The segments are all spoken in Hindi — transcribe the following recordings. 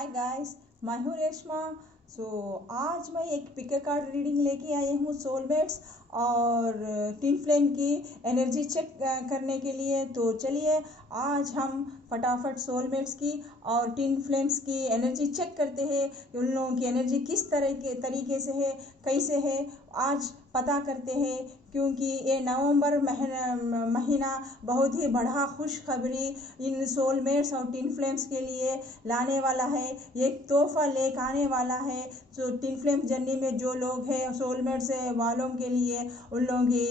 हाय गाइस, मैं हूँ रेशमा। आज मैं एक पिक कार्ड रीडिंग लेके आई हूँ सोलमेट्स और ट्विन फ्लेम की एनर्जी चेक करने के लिए। तो चलिए आज हम फटाफट सोलमेट्स की और ट्विन फ्लेम्स की एनर्जी चेक करते हैं। उन लोगों की एनर्जी किस तरह के तरीके से है, कैसे है, आज पता करते हैं। क्योंकि ये नवंबर महीना बहुत ही बड़ा खुशखबरी इन सोलमेट्स और ट्विन फ्लेम्स के लिए लाने वाला है। एक तोहफा लेकर आने वाला है। जो ट्विन फ्लेम जर्नी में जो लोग हैं सोलमेट्स वालों के लिए उन लोगों की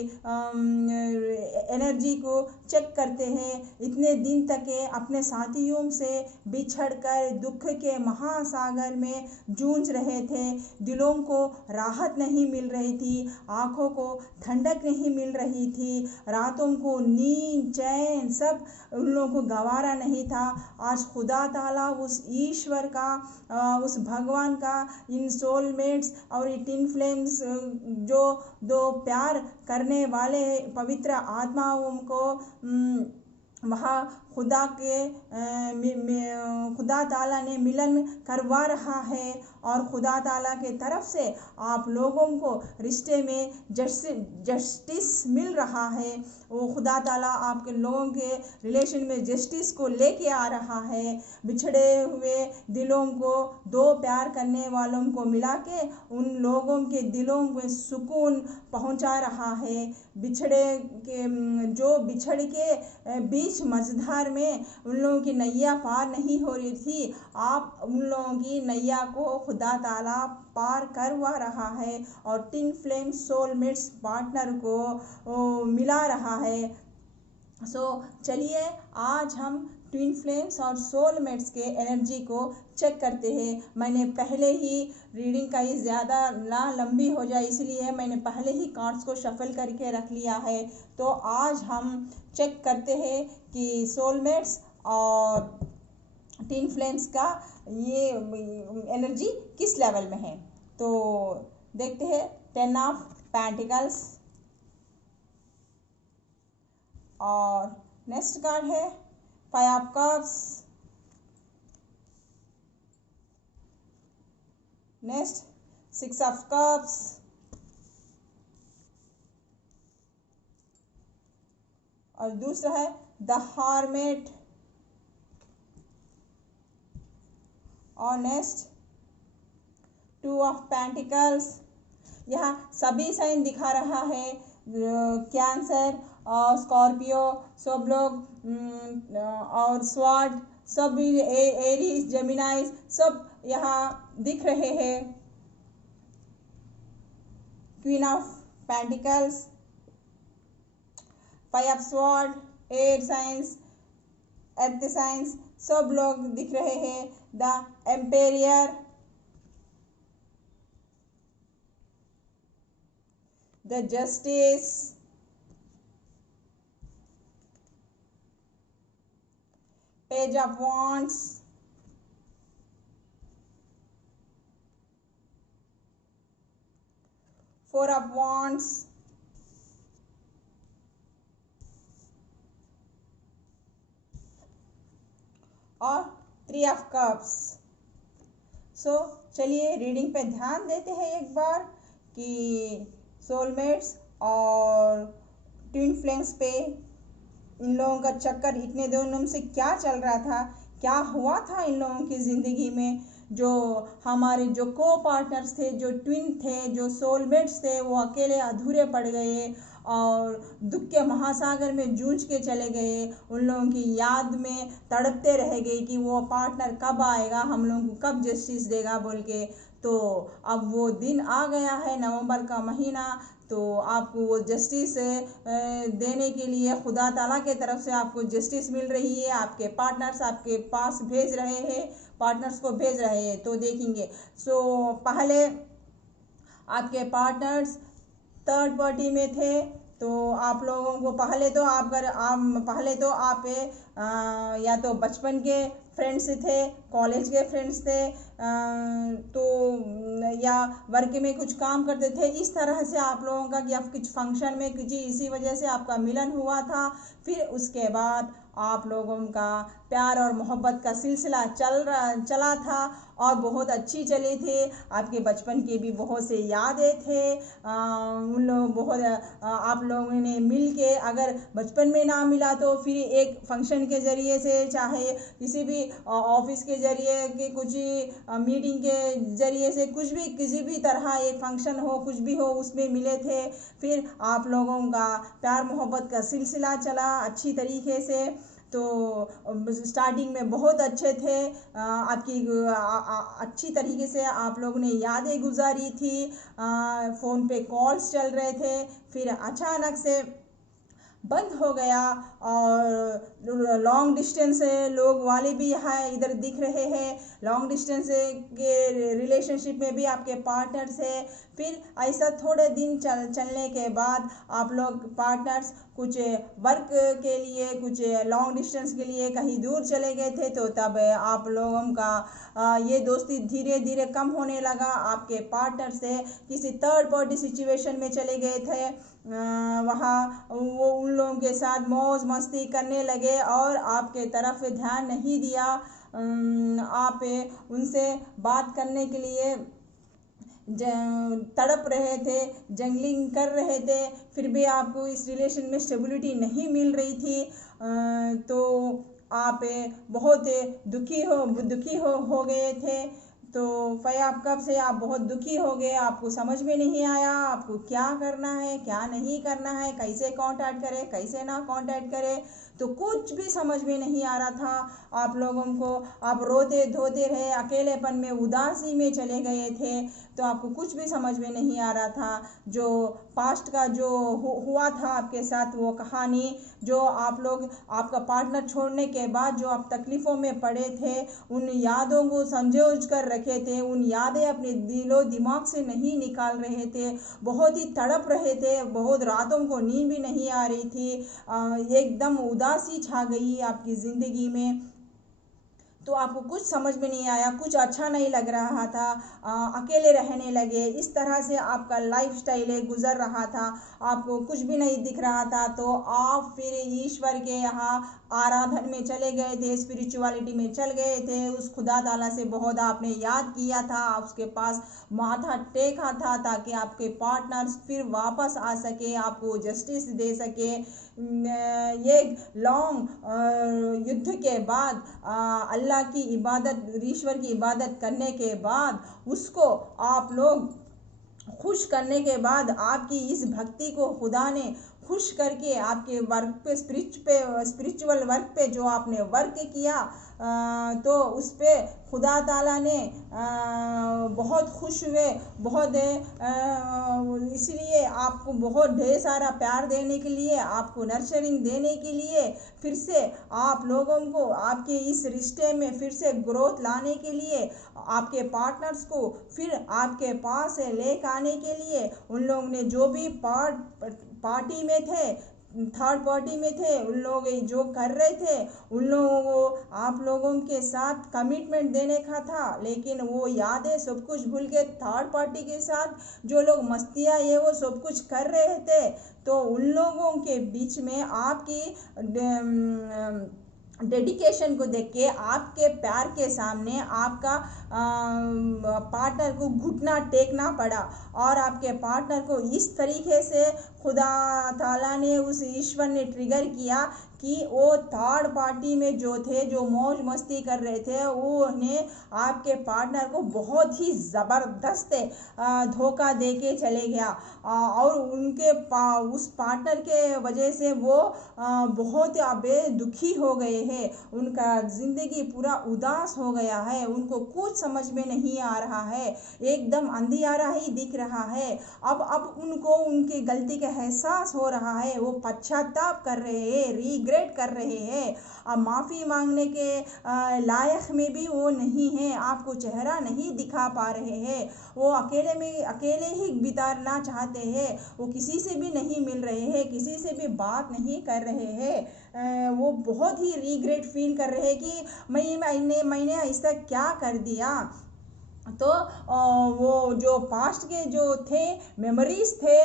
एनर्जी को चेक करते हैं। इतने दिन तक के अपने साथियों से बिछड़कर दुख के महासागर में जूझ रहे थे। दिलों को राहत नहीं मिल रही थी, आंखों को ठंडक नहीं मिल रही थी, रातों को नींद चैन सब उन लोगों को गवारा नहीं था। आज खुदा ताला उस ईश्वर का उस भगवान का इन सोलमेट्स और ट्विन फ्लेम्स जो दो प्यार करने वाले पवित्र आत्माओं को वहाँ खुदा ताला ने मिलन करवा रहा है। और खुदा ताला के तरफ से आप लोगों को रिश्ते में जस्टिस मिल रहा है। वो खुदा ताला आपके लोगों के रिलेशन में जस्टिस को लेके आ रहा है। बिछड़े हुए दिलों को दो प्यार करने वालों को मिला के उन लोगों के दिलों में सुकून पहुंचा रहा है। बिछड़ के बीच मझधार में उन लोगों की नैया पार नहीं हो रही थी, आप उन लोगों की नैया को खुदा ताला पार करवा रहा है और ट्विन फ्लेम सोलमेट्स पार्टनर को मिला रहा है। चलिए आज हम ट्विन फ्लेम्स और सोलमेट्स के एनर्जी को चेक करते हैं। मैंने पहले ही रीडिंग का ही ज़्यादा ना लंबी हो जाए इसलिए मैंने पहले ही कार्ड्स को शफल करके रख लिया है। तो आज हम चेक करते हैं कि सोलमेट्स और ट्विन फ्लेम्स का ये एनर्जी किस लेवल में है। तो देखते हैं 10 ऑफ पेंटिकल्स और नेक्स्ट कार्ड है 5 of cups, next 6 of cups और दूसरा है द हर्मिट और नेक्स्ट 2 ऑफ पेंटिकल्स। यहाँ सभी साइन दिखा रहा है, कैंसर और स्कॉर्पियो सब लोग और स्वॉर्ड सब एरीज जेमिनाइज सब यहाँ दिख रहे हैं। Queen of pentacles, 5 of sword, air science, earth science सब लोग दिख रहे हैं। The Imperial, the justice, page of wands, four of wands, और 3 ऑफ कप्स। चलिए रीडिंग पे ध्यान देते हैं एक बार कि सोलमेट्स और ट्विन फ्लेम्स पे इन लोगों का चक्कर इतने दिनों से क्या चल रहा था, क्या हुआ था इन लोगों की ज़िंदगी में। जो हमारे जो को पार्टनर्स थे, जो ट्विन थे, जो सोलमेट्स थे, वो अकेले अधूरे पड़ गए और दुख के महासागर में जूझ के चले गए। उन लोगों की याद में तड़पते रह गए कि वो पार्टनर कब आएगा, हम लोगों को कब जस्टिस देगा बोल के। तो अब वो दिन आ गया है, नवंबर का महीना। तो आपको वो जस्टिस देने के लिए खुदा ताला के तरफ से आपको जस्टिस मिल रही है। आपके पार्टनर्स आपके पास भेज रहे हैं, पार्टनर्स को भेज रहे हैं। तो देखेंगे पहले आपके पार्टनर्स थर्ड पार्टी में थे। तो आप लोगों को पहले तो आप या तो बचपन के फ्रेंड्स थे, कॉलेज के फ्रेंड्स थे, तो या वर्क में कुछ काम करते थे। इस तरह से आप लोगों का या कुछ फंक्शन में किसी इसी वजह से आपका मिलन हुआ था। फिर उसके बाद आप लोगों का प्यार और मोहब्बत का सिलसिला चला था और बहुत अच्छी चले थे। आपके बचपन के भी बहुत से यादें थे। उन लोग बहुत आप लोगों ने मिल के, अगर बचपन में ना मिला तो फिर एक फंक्शन के ज़रिए से, चाहे किसी भी ऑफिस के ज़रिए के कुछ मीटिंग के ज़रिए से, कुछ भी किसी भी तरह एक फंक्शन हो, कुछ भी हो, उसमें मिले थे। फिर आप लोगों का प्यार मोहब्बत का सिलसिला चला अच्छी तरीके से। तो स्टार्टिंग में बहुत अच्छे थे। आपकी अच्छी तरीके से आप लोगों ने यादें गुजारी थी। फ़ोन पे कॉल्स चल रहे थे, फिर अचानक से बंद हो गया। और लॉन्ग डिस्टेंस लोग वाले भी यहाँ इधर दिख रहे हैं। लॉन्ग डिस्टेंस के रिलेशनशिप में भी आपके पार्टनर्स है। फिर ऐसा थोड़े दिन चलने के बाद आप लोग पार्टनर्स कुछ वर्क के लिए, कुछ लॉन्ग डिस्टेंस के लिए कहीं दूर चले गए थे। तो तब आप लोगों का ये दोस्ती धीरे धीरे कम होने लगा। आपके पार्टनर से किसी थर्ड पार्टी सिचुएशन में चले गए थे। वहाँ वो उन लोगों के साथ मौज मस्ती करने लगे और आपके तरफ ध्यान नहीं दिया। आप उनसे बात करने के लिए तड़प रहे थे, जंगलिंग कर रहे थे, फिर भी आपको इस रिलेशन में स्टेबिलिटी नहीं मिल रही थी। तो आप बहुत दुखी हो गए थे। तो फिर आप कब से आप बहुत दुखी हो गए, आपको समझ में नहीं आया आपको क्या करना है, क्या नहीं करना है, कैसे कांटेक्ट करें, कैसे ना कांटेक्ट करें। तो कुछ भी समझ में नहीं आ रहा था आप लोगों को। आप रोते धोते रहे, अकेलेपन में, उदासी में चले गए थे। तो आपको कुछ भी समझ में नहीं आ रहा था। जो पास्ट का जो हुआ था आपके साथ, वो कहानी, जो आप लोग आपका पार्टनर छोड़ने के बाद जो आप तकलीफ़ों में पड़े थे, उन यादों को संजोज कर रखे थे, उन यादें अपने दिलो दिमाग से नहीं निकाल रहे थे, बहुत ही तड़प रहे थे, बहुत रातों को नींद भी नहीं आ रही थी। एकदम उदासी छा गई आपकी ज़िंदगी में। तो आपको कुछ समझ में नहीं आया, कुछ अच्छा नहीं लग रहा था। अकेले रहने लगे। इस तरह से आपका लाइफ स्टाइल गुजर रहा था, आपको कुछ भी नहीं दिख रहा था। तो आप फिर ईश्वर के यहाँ आराधन में चले गए थे, स्पिरिचुअलिटी में चल गए थे। उस खुदा ताला से बहुत आपने याद किया था, उसके पास माथा टेका था ताकि आपके पार्टनर्स फिर वापस आ सके, आपको जस्टिस दे सके। ये लॉन्ग युद्ध के बाद, अल्लाह की इबादत, ईश्वर की इबादत करने के बाद, उसको आप लोग खुश करने के बाद, आपकी इस भक्ति को खुदा ने खुश करके आपके वर्क पे, स्पिरिचुअल वर्क पे जो आपने वर्क किया, तो उस पे खुदा ताला ने बहुत खुश हुए। बहुत इसलिए आपको बहुत ढेर सारा प्यार देने के लिए, आपको नर्चरिंग देने के लिए, फिर से आप लोगों को आपके इस रिश्ते में फिर से ग्रोथ लाने के लिए, आपके पार्टनर्स को फिर आपके पास लेकर आने के लिए, उन लोगों ने जो भी पार्टी में थे, थर्ड पार्टी में थे, उन लोग जो कर रहे थे, उन लोगों को आप लोगों के साथ कमिटमेंट देने का था। लेकिन वो यादें सब कुछ भूल के थर्ड पार्टी के साथ जो लोग मस्तियाँ ये वो सब कुछ कर रहे थे। तो उन लोगों के बीच में आपकी डेडिकेशन को देख के, आपके प्यार के सामने आपका पार्टनर को घुटना टेकना पड़ा। और आपके पार्टनर को इस तरीके से खुदा ताला ने, उस ईश्वर ने ट्रिगर किया कि वो थर्ड पार्टी में जो थे, जो मौज मस्ती कर रहे थे, वो उन्हें आपके पार्टनर को बहुत ही ज़बरदस्त धोखा दे के चले गया। और उनके उस पार्टनर के वजह से वो बहुत दुखी हो गए हैं। उनका ज़िंदगी पूरा उदास हो गया है, उनको कुछ समझ में नहीं आ रहा है, एकदम अंधियारा ही दिख रहा है। अब उनको उनकी गलती का एहसास हो रहा है, वो पश्चाताप कर रहे हैं, रिग्रेट कर रहे हैं। अब माफ़ी मांगने के लायक में भी वो नहीं है, आपको चेहरा नहीं दिखा पा रहे हैं। वो अकेले ही बिताना चाहते हैं, वो किसी से भी नहीं मिल रहे हैं, किसी से भी बात नहीं कर रहे हैं। वो बहुत ही रिग्रेट फील कर रहे हैं कि मैंने ऐसा क्या कर दिया। तो वो जो पास्ट के जो थे मेमोरीज थे,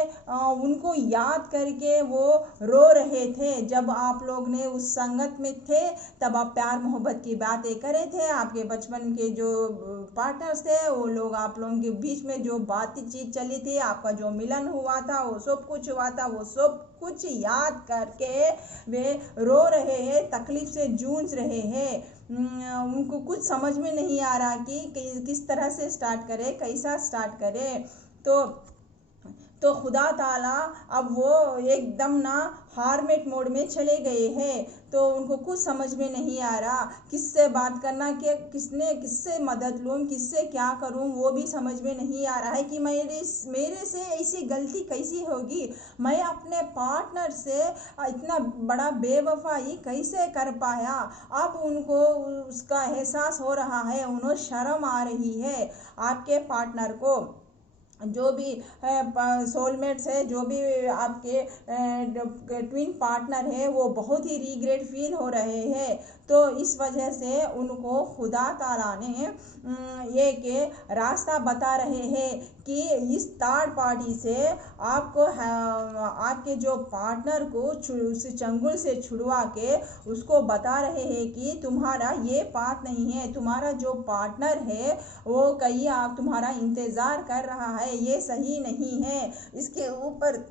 उनको याद करके वो रो रहे थे। जब आप लोग ने उस संगत में थे तब आप प्यार मोहब्बत की बातें करे थे, आपके बचपन के जो पार्टनर्स थे वो लोग, आप लोगों के बीच में जो बातचीत चली थी, आपका जो मिलन हुआ था, वो सब कुछ हुआ था, वो सब कुछ याद करके वे रो रहे हैं, तकलीफ से जूझ रहे हैं। उनको कुछ समझ में नहीं आ रहा कि किस तरह से स्टार्ट करे, कैसा स्टार्ट करे। तो खुदा ताला अब वो एकदम ना हार्मेट मोड में चले गए हैं। तो उनको कुछ समझ में नहीं आ रहा किससे बात करना, कि किससे मदद लूँ, किससे क्या करूँ, वो भी समझ में नहीं आ रहा है कि मेरे से ऐसी गलती कैसी होगी, मैं अपने पार्टनर से इतना बड़ा बेवफाई कैसे कर पाया। अब उनको उसका एहसास हो रहा है, उन्हें शर्म आ रही है। आपके पार्टनर को जो भी सोलमेट्स है, जो भी आपके ट्विन पार्टनर है, वो बहुत ही रिग्रेट फील हो रहे हैं। तो इस वजह से उनको खुदा ताला ने एक रास्ता बता रहे हैं कि इस थर्ड पार्टी से आपको आपके जो पार्टनर को उस चंगुल से छुड़वा के उसको बता रहे हैं कि तुम्हारा ये बात नहीं है, तुम्हारा जो पार्टनर है वो कहीं आप तुम्हारा इंतज़ार कर रहा है, ये सही नहीं है, इसके ऊपर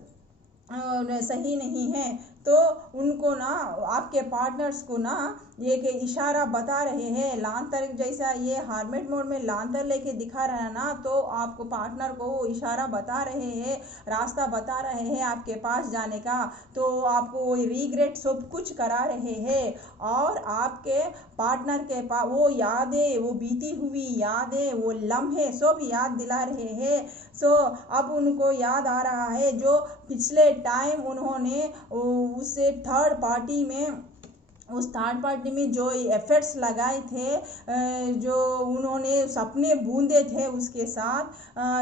सही नहीं है। तो उनको ना, आपके पार्टनर्स को ना एक इशारा बता रहे हैं, लांतर जैसा ये हार्मेट मोड में लांतर लेके दिखा रहा है ना, तो आपको पार्टनर को वो इशारा बता रहे हैं, रास्ता बता रहे हैं आपके पास जाने का। तो आपको वो रिग्रेट सब कुछ करा रहे हैं, और आपके पार्टनर के पास वो यादें, वो बीती हुई यादें, वो लम्हे सब याद दिला रहे हैं। सो अब उनको याद आ रहा है जो पिछले टाइम उन्होंने उससे उस थर्ड पार्टी में जो एफर्ट्स लगाए थे, जो उन्होंने सपने बूंदे थे उसके साथ,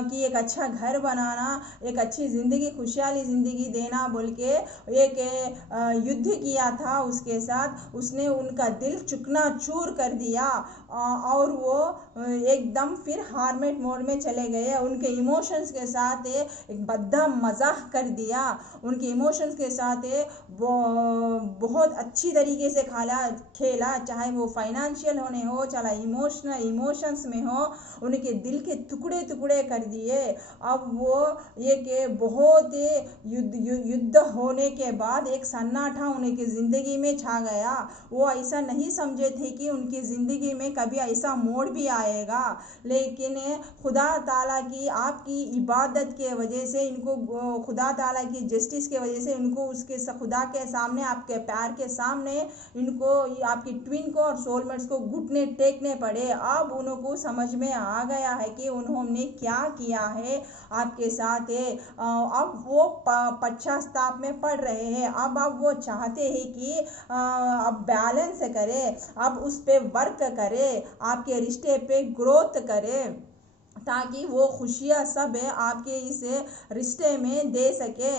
कि एक अच्छा घर बनाना, एक अच्छी ज़िंदगी, खुशहाली ज़िंदगी देना बोल के एक युद्ध किया था उसके साथ, उसने उनका दिल चुकना चूर कर दिया। और वो एकदम फिर हार्मेट मोड में चले गए, उनके इमोशंस के साथ एक बद्दा मजाक कर दिया, उनके इमोशंस के साथ वो बहुत अच्छी तरीके से खेला, चाहे वो फाइनेंशियल होने हो, चाहे इमोशंस में हो, उनके दिल के टुकड़े टुकड़े कर दिए। अब वो एक बहुत युद्ध होने के बाद एक सन्नाटा उनकी ज़िंदगी में छा गया। वो ऐसा नहीं समझे थे कि उनकी ज़िंदगी में कभी ऐसा मोड़ भी आएगा, लेकिन खुदा ताला की आपकी इबादत के वजह से इनको, खुदा ताला की जस्टिस के वजह से इनको उसके खुदा के सामने, आपके प्यार के सामने इनको, आपकी ट्विन को और सोलमेट्स को घुटने टेकने पड़े। अब उनको समझ में आ गया है कि उन्होंने क्या किया है आपके साथ है। अब वो पश्चाताप में पड़ रहे हैं। अब वो चाहते हैं कि अब बैलेंस करे, अब उस पे वर्क करे, आपके रिश्ते पे ग्रोथ करे, ताकि वो खुशियाँ सब आपके इस रिश्ते में दे सके।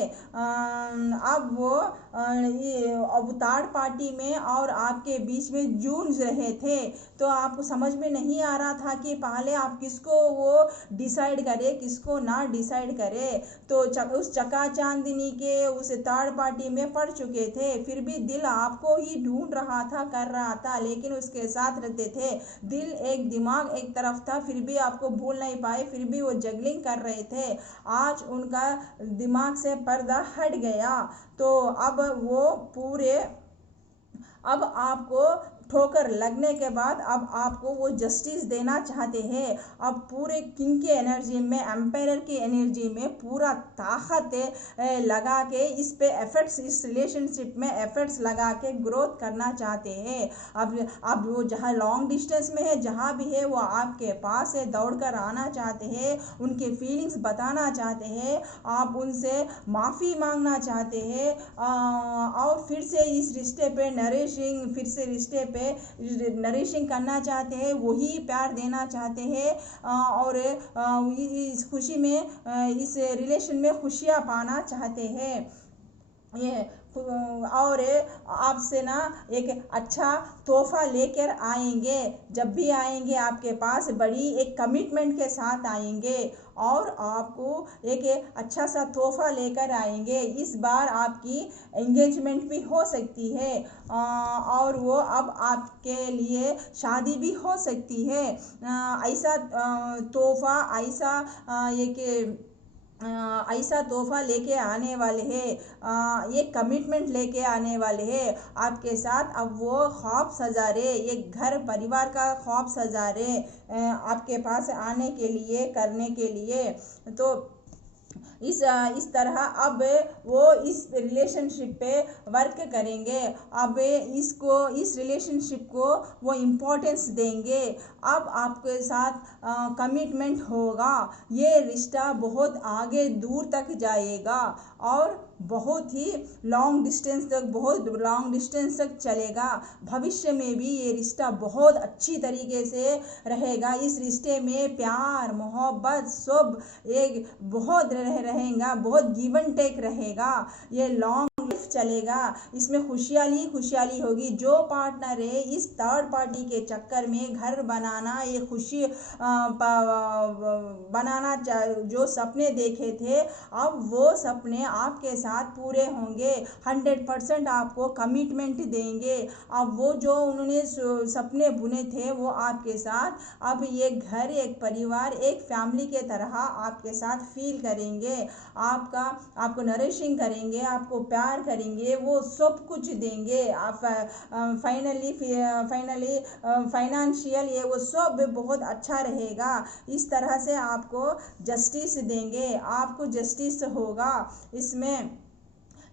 अब वो अब थर्ड पार्टी में और आपके बीच में जूझ रहे थे। तो आपको समझ में नहीं आ रहा था कि पहले आप किसको वो डिसाइड करे, किसको ना डिसाइड करे। तो उस चका चांदनी के उस थर्ड पार्टी में पड़ चुके थे, फिर भी दिल आपको ही ढूंढ रहा था, कर रहा था, लेकिन उसके साथ रहते थे। दिल एक, दिमाग एक तरफ था, फिर भी आपको भूल नहीं पाए, फिर भी वो जगलिंग कर रहे थे। आज उनका दिमाग से पर्दा हट गया। तो अब आपको ठोकर लगने के बाद अब आपको वो जस्टिस देना चाहते हैं। अब पूरे किंग के एनर्जी में, एम्पायर की एनर्जी में पूरा ताकत लगा के इस पे एफर्ट्स, इस रिलेशनशिप में एफर्ट्स लगा के ग्रोथ करना चाहते हैं। अब वो जहाँ लॉन्ग डिस्टेंस में है, जहाँ भी है, वो आपके पास है, दौड़ कर आना चाहते हैं, उनके फीलिंग्स बताना चाहते हैं, आप उनसे माफ़ी मांगना चाहते हैं, और फिर से इस रिश्ते पे नरिशिंग करना चाहते हैं, वही प्यार देना चाहते हैं, और इस खुशी में, इस रिलेशन में खुशियाँ पाना चाहते हैं। ये और आपसे ना एक अच्छा तोहफा लेकर आएंगे। जब भी आएंगे आपके पास बड़ी एक कमिटमेंट के साथ आएंगे और आपको एक अच्छा सा तोहफा लेकर आएंगे। इस बार आपकी एंगेजमेंट भी हो सकती है और वो अब आपके लिए शादी भी हो सकती है। ऐसा तोहफा ऐसा तोहफा लेके आने वाले हैं, ये कमिटमेंट लेके आने वाले हैं आपके साथ। अब वो ख्वाब सजा रहे, एक घर परिवार का ख्वाब सजा रहे आपके पास आने के लिए, करने के लिए। तो इस तरह अब वो इस रिलेशनशिप पे वर्क करेंगे। अब इस रिलेशनशिप को वो इम्पोर्टेंस देंगे। अब आपके साथ कमिटमेंट होगा, ये रिश्ता बहुत आगे दूर तक जाएगा और बहुत लॉन्ग डिस्टेंस तक चलेगा। भविष्य में भी ये रिश्ता बहुत अच्छी तरीके से रहेगा। इस रिश्ते में प्यार मोहब्बत सब एक बहुत रहेगा, बहुत गिव एंड टेक रहेगा। ये लॉन्ग लाइफ चलेगा, इसमें खुशहाली होगी। जो पार्टनर है इस थर्ड पार्टी के चक्कर में घर बनाना, ये खुशी बनाना जो सपने देखे थे, अब वो सपने आपके साथ पूरे होंगे। 100% आपको कमिटमेंट देंगे। अब वो जो उन्होंने सपने बुने थे वो आपके साथ अब ये घर, एक परिवार, एक फैमिली के तरह आपके साथ फील करेंगे। आपको नरिशिंग करेंगे, आपको प्यार करेंगे, वो सब कुछ देंगे। आप फाइनली फाइनेंशियल ये वो सब बहुत अच्छा रहेगा। इस तरह से आपको जस्टिस देंगे, आपको जस्टिस होगा इसमें।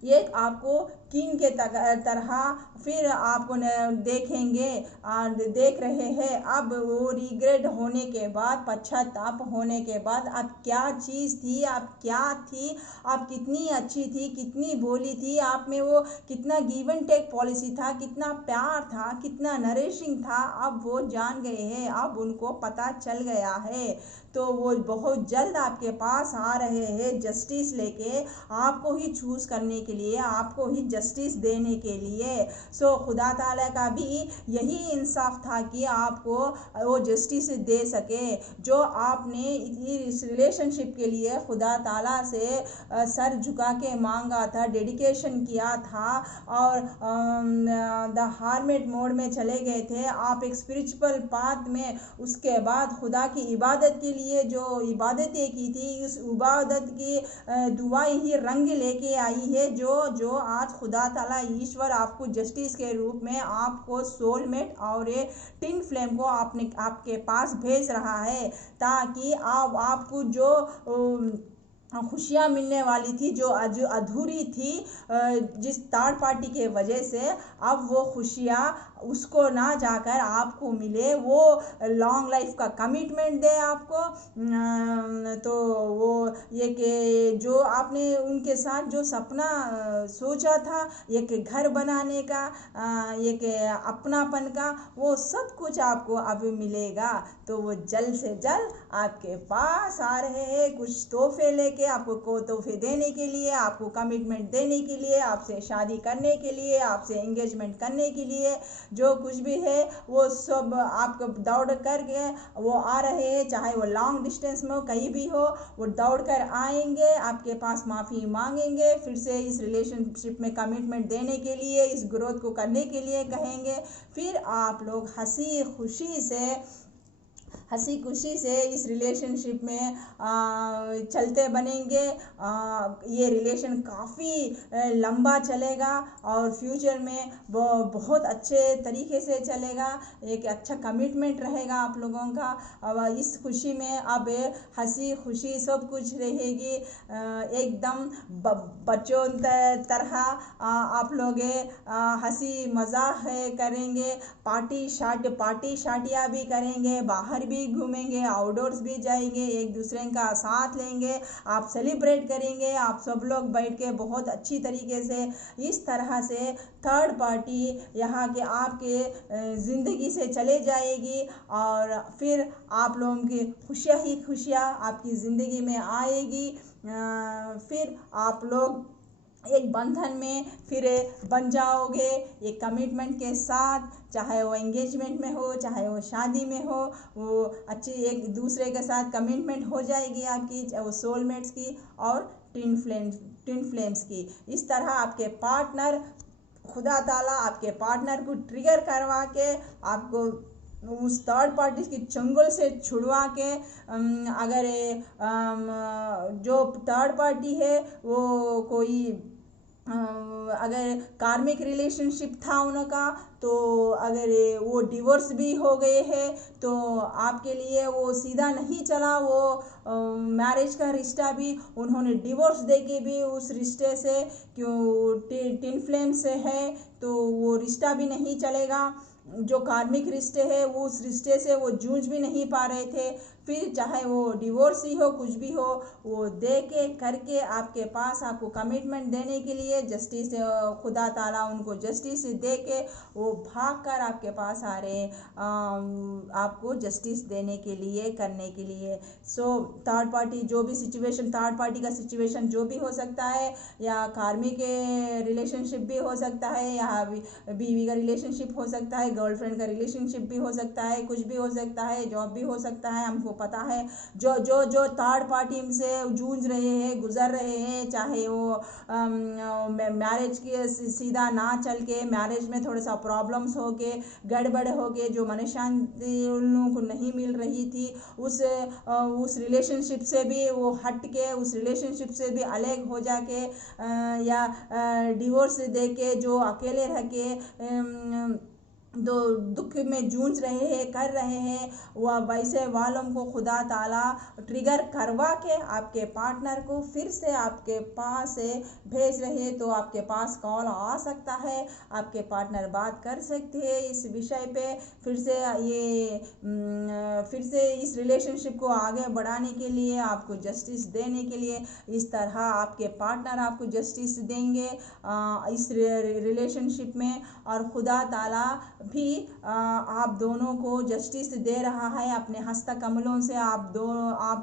ये आपको किंग के तरह फिर आपको देखेंगे, देख रहे हैं। अब वो रिग्रेट होने के बाद, पश्चाताप होने के बाद, आप क्या चीज़ थी, आप क्या थी, आप कितनी अच्छी थी, कितनी भोली थी, आप में वो कितना गिव एंड टेक पॉलिसी था, कितना प्यार था, कितना नरिशिंग था, अब वो जान गए हैं। अब उनको पता चल गया है। तो वो बहुत जल्द आपके पास आ रहे हैं जस्टिस लेके, आपको ही चूज़ करने के लिए, आपको ही जस्टिस देने के लिए। सो खुदा ताला का भी यही इंसाफ था कि आपको वो जस्टिस दे सके। जो आपने इस रिलेशनशिप के लिए खुदा ताला से सर झुका के मांगा था, डेडिकेशन किया था और द हार्मेट मोड में चले गए थे आप एक स्पिरिचुअल पाथ में। उसके बाद खुदा की इबादत के लिए जो इबादतें की थी, उस इबादत की दुआएं ही रंग लेके आई है। जो आज खुदा ताला ईश्वर आपको जस्टिस के रूप में आपको सोलमेट और ये टिन फ्लेम को आपके पास भेज रहा है, ताकि आपको जो खुशियाँ मिलने वाली थी, जो अधूरी थी जिस थर्ड पार्टी के वजह से, अब वो खुशियाँ उसको ना जाकर आपको मिले। वो लॉन्ग लाइफ का कमिटमेंट दे आपको। तो वो ये कि जो आपने उनके साथ जो सपना सोचा था, एक घर बनाने का, एक अपनापन का, वो सब कुछ आपको अब मिलेगा। तो वो जल्द से जल्द आपके पास आ रहे हैं कुछ तोहफे लेके, आपको तोहफे देने के लिए, आपको कमिटमेंट देने के लिए, आपसे शादी करने के लिए, आपसे एंगेजमेंट करने के लिए। जो कुछ भी है वो सब आपको दौड़ करके वो आ रहे हैं, चाहे वो लॉन्ग डिस्टेंस में हो, कहीं भी हो, वो दौड़ कर आएंगे, आपके पास माफ़ी मांगेंगे, फिर से इस रिलेशनशिप में कमिटमेंट देने के लिए, इस ग्रोथ को करने के लिए कहेंगे। फिर आप लोग हंसी खुशी से इस रिलेशनशिप में चलते बनेंगे। ये रिलेशन काफ़ी लंबा चलेगा और फ्यूचर में वो बहुत अच्छे तरीके से चलेगा। एक अच्छा कमिटमेंट रहेगा आप लोगों का। अब इस खुशी में अब हंसी खुशी सब कुछ रहेगी, एकदम बच्चों तरह आप लोग हंसी मजाक करेंगे, पार्टी शाटियाँ भी करेंगे, बाहर भी घूमेंगे, आउटडोर्स भी जाएंगे, एक दूसरे का साथ लेंगे, आप सेलिब्रेट करेंगे, आप सब लोग बैठ के बहुत अच्छी तरीके से। इस तरह से थर्ड पार्टी यहाँ के आपके ज़िंदगी से चले जाएगी और फिर आप लोगों की खुशियाँ ही खुशियाँ आपकी ज़िंदगी में आएगी। फिर आप लोग एक बंधन में फिर बन जाओगे, एक कमिटमेंट के साथ, चाहे वो एंगेजमेंट में हो चाहे वो शादी में हो, वो अच्छी एक दूसरे के साथ कमिटमेंट हो जाएगी आपकी, वो सोलमेट्स की और ट्विन फ्लेम्स की। इस तरह आपके पार्टनर, खुदा ताला आपके पार्टनर को ट्रिगर करवा के आपको उस थर्ड पार्टी की चंगुल से छुड़वा के, अगर जो थर्ड पार्टी है वो कोई अगर कार्मिक रिलेशनशिप था उनका, तो अगर वो डिवोर्स भी हो गए हैं तो आपके लिए वो सीधा नहीं चला, वो मैरिज का रिश्ता भी उन्होंने डिवोर्स दे के भी उस रिश्ते से, क्यों ट्विन फ्लेम से है तो वो रिश्ता भी नहीं चलेगा। जो कार्मिक रिश्ते हैं वो उस रिश्ते से वो जूझ भी नहीं पा रहे थे, फिर चाहे वो डिवोर्स ही हो कुछ भी हो, वो दे के करके आपके पास आपको कमिटमेंट देने के लिए जस्टिस, खुदा ताला उनको जस्टिस दे के वो भाग कर आपके पास आ रहे, आपको जस्टिस देने के लिए, करने के लिए। सो थर्ड पार्टी जो भी सिचुएशन, थर्ड पार्टी का सिचुएशन जो भी हो सकता है, या कार्मिक रिलेशनशिप भी हो सकता है, या बीवी का रिलेशनशिप हो सकता है, गर्लफ्रेंड का रिलेशनशिप भी हो सकता है, कुछ भी हो सकता है, जॉब भी हो सकता है, हमको पता है। जो जो जो थर्ड पार्टी से जूझ रहे हैं, गुजर रहे हैं, चाहे वो मैरिज के सीधा ना चल के, मैरिज में थोड़ा सा प्रॉब्लम्स हो के, गड़बड़ हो के, जो मन शांति उन लोगों को नहीं मिल रही थी, उस रिलेशनशिप से भी वो हट के, उस रिलेशनशिप से भी अलग हो जाके, या डिवोर्स दे के जो अकेले रह के दो दुख में जूझ रहे हैं, कर रहे हैं, वह वैसे वालों को खुदा ताला ट्रिगर करवा के आपके पार्टनर को फिर से आपके पास से भेज रहे हैं। तो आपके पास कॉल आ सकता है, आपके पार्टनर बात कर सकते हैं इस विषय पे, फिर से इस रिलेशनशिप को आगे बढ़ाने के लिए, आपको जस्टिस देने के लिए। इस तरह आपके पार्टनर आपको जस्टिस देंगे इस रिलेशनशिप में, और खुदा ताला भी आप दोनों को जस्टिस दे रहा है अपने हस्त कमलों से। आप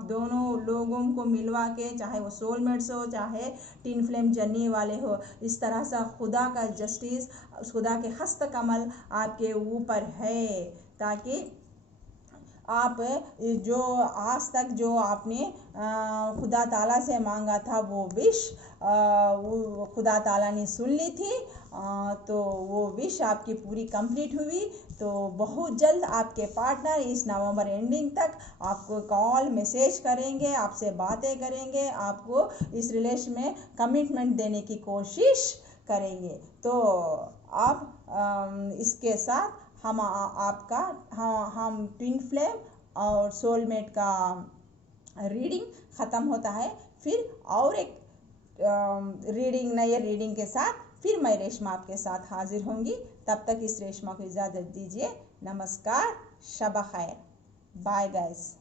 दोनों लोगों को मिलवा के, चाहे वो सोलमेट्स हो चाहे टिन फ्लेम जर्नी वाले हो, इस तरह से खुदा का जस्टिस, खुदा के हस्त कमल आपके ऊपर है, ताकि आप जो आज तक जो आपने खुदा ताला से मांगा था वो विश वो खुदा ताला ने सुन ली थी, तो वो विश आपकी पूरी कंप्लीट हुई। तो बहुत जल्द आपके पार्टनर इस नवंबर एंडिंग तक आपको कॉल मैसेज करेंगे, आपसे बातें करेंगे, आपको इस रिलेशन में कमिटमेंट देने की कोशिश करेंगे। तो आप इसके साथ हम ट्विन फ्लेम और सोलमेट का रीडिंग ख़त्म होता है। फिर और एक नए रीडिंग के साथ फिर मैं रेशमा आपके साथ हाजिर होंगी। तब तक इस रेशमा को इजाज़त दीजिए। नमस्कार, शब खैर, बाय गाइस।